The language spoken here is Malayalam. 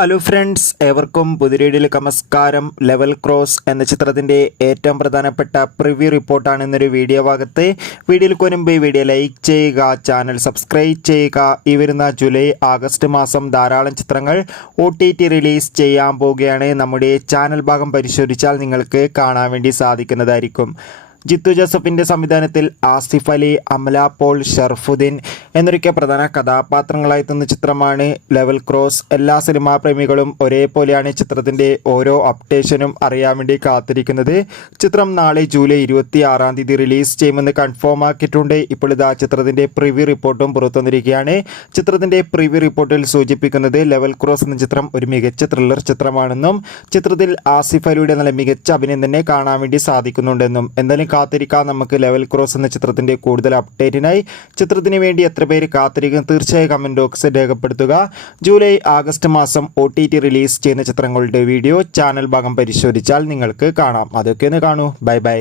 ഹലോ ഫ്രണ്ട്സ്, ഏവർക്കും പുതിയ വീഡിയോയിലേക്ക് നമസ്കാരം. ലെവൽ ക്രോസ് എന്ന ചിത്രത്തിൻ്റെ ഏറ്റവും പ്രധാനപ്പെട്ട പ്രിവ്യൂ റിപ്പോർട്ടാണ് ഇന്നൊരു വീഡിയോ ഭാഗത്ത്. വീഡിയോയിൽ മുൻപ് വീഡിയോ ലൈക്ക് ചെയ്യുക, ചാനൽ സബ്സ്ക്രൈബ് ചെയ്യുക. ഈ വരുന്ന ജൂലൈ ആഗസ്റ്റ് മാസം ധാരാളം ചിത്രങ്ങൾ OTT റിലീസ് ചെയ്യാൻ പോവുകയാണ്. നമ്മുടെ ചാനൽ ഭാഗം പരിശോധിച്ചാൽ നിങ്ങൾക്ക് കാണാൻ വേണ്ടി സാധിക്കുന്നതായിരിക്കും. ജിത്തു ജോസഫിൻ്റെ സംവിധാനത്തിൽ ആസിഫ് അലി, അമല പോൾ, ഷർഫുദ്ദീൻ എന്നൊക്കെ പ്രധാന കഥാപാത്രങ്ങളായി എത്തുന്ന ചിത്രമാണ് ലെവൽ ക്രോസ്. എല്ലാ സിനിമാ പ്രേമികളും ഒരേപോലെയാണ് ചിത്രത്തിൻ്റെ ഓരോ അപ്ഡേഷനും അറിയാൻ വേണ്ടി കാത്തിരിക്കുന്നത്. ചിത്രം നാളെ ജൂലൈ 26 റിലീസ് ചെയ്യുമെന്ന് കൺഫേം ആക്കിയിട്ടുണ്ട്. ഇപ്പോൾ ഇതാ ചിത്രത്തിൻ്റെ പ്രിവ്യൂ റിപ്പോർട്ടും പുറത്തുവന്നിരിക്കുകയാണ്. ചിത്രത്തിൻ്റെ പ്രിവ്യൂ റിപ്പോർട്ടിൽ സൂചിപ്പിക്കുന്നത് ലെവൽ ക്രോസ് എന്ന ചിത്രം ഒരു മികച്ച ത്രില്ലർ ചിത്രമാണെന്നും ചിത്രത്തിൽ ആസിഫ് അലിയുടെ നല്ല മികച്ച അഭിനയം തന്നെ കാണാൻ വേണ്ടി സാധിക്കുന്നുണ്ടെന്നും. എന്തായാലും കാത്തിരിക്കാം നമുക്ക് ലെവൽ ക്രോസ് എന്ന ചിത്രത്തിൻ്റെ കൂടുതൽ അപ്ഡേറ്റിനായി. ചിത്രത്തിന് വേണ്ടി എത്ര പേര് കാത്തിരിക്കും? തീർച്ചയായും കമൻറ്റ് ബോക്സിൽ രേഖപ്പെടുത്തുക. ജൂലൈ ആഗസ്റ്റ് മാസം OTT റിലീസ് ചെയ്യുന്ന ചിത്രങ്ങളുടെ വീഡിയോ ചാനൽ ഭാഗം പരിശോധിച്ചാൽ നിങ്ങൾക്ക് കാണാം. അതൊക്കെ ഒന്ന് കാണൂ. Bye bye.